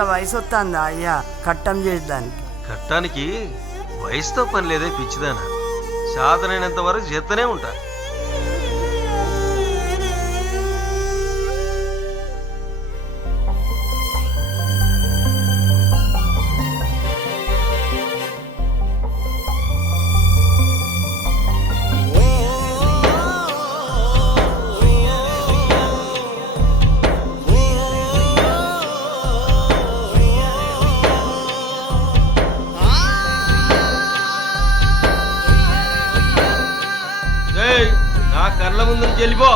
ఇంకా వయసు వస్తుందా అయ్యా కట్టం చేయడానికి? కట్టానికి వయసుతో పని లేదే పిచ్చిదానా, సాధనైనంత వరకు చేస్తూనే ఉంటా. నా కళ్ళ ముందు నుంచి వెళ్ళిపో.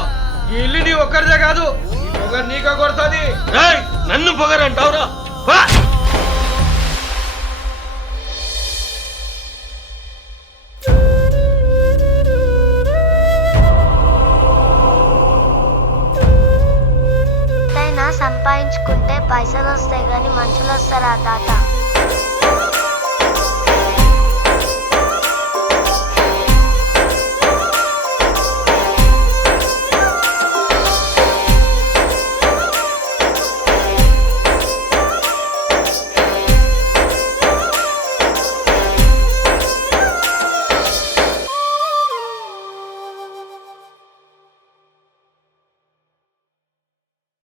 ఈ ఇల్లు నీ ఒక్కరిదే కాదు, ఈ పొగరు నీకే కొడుతుంది. నన్ను పొగరు అంటావురా? సంపాదించుకుంటే పైసలు వస్తాయి కానీ మనుషులు వస్తారా తాత?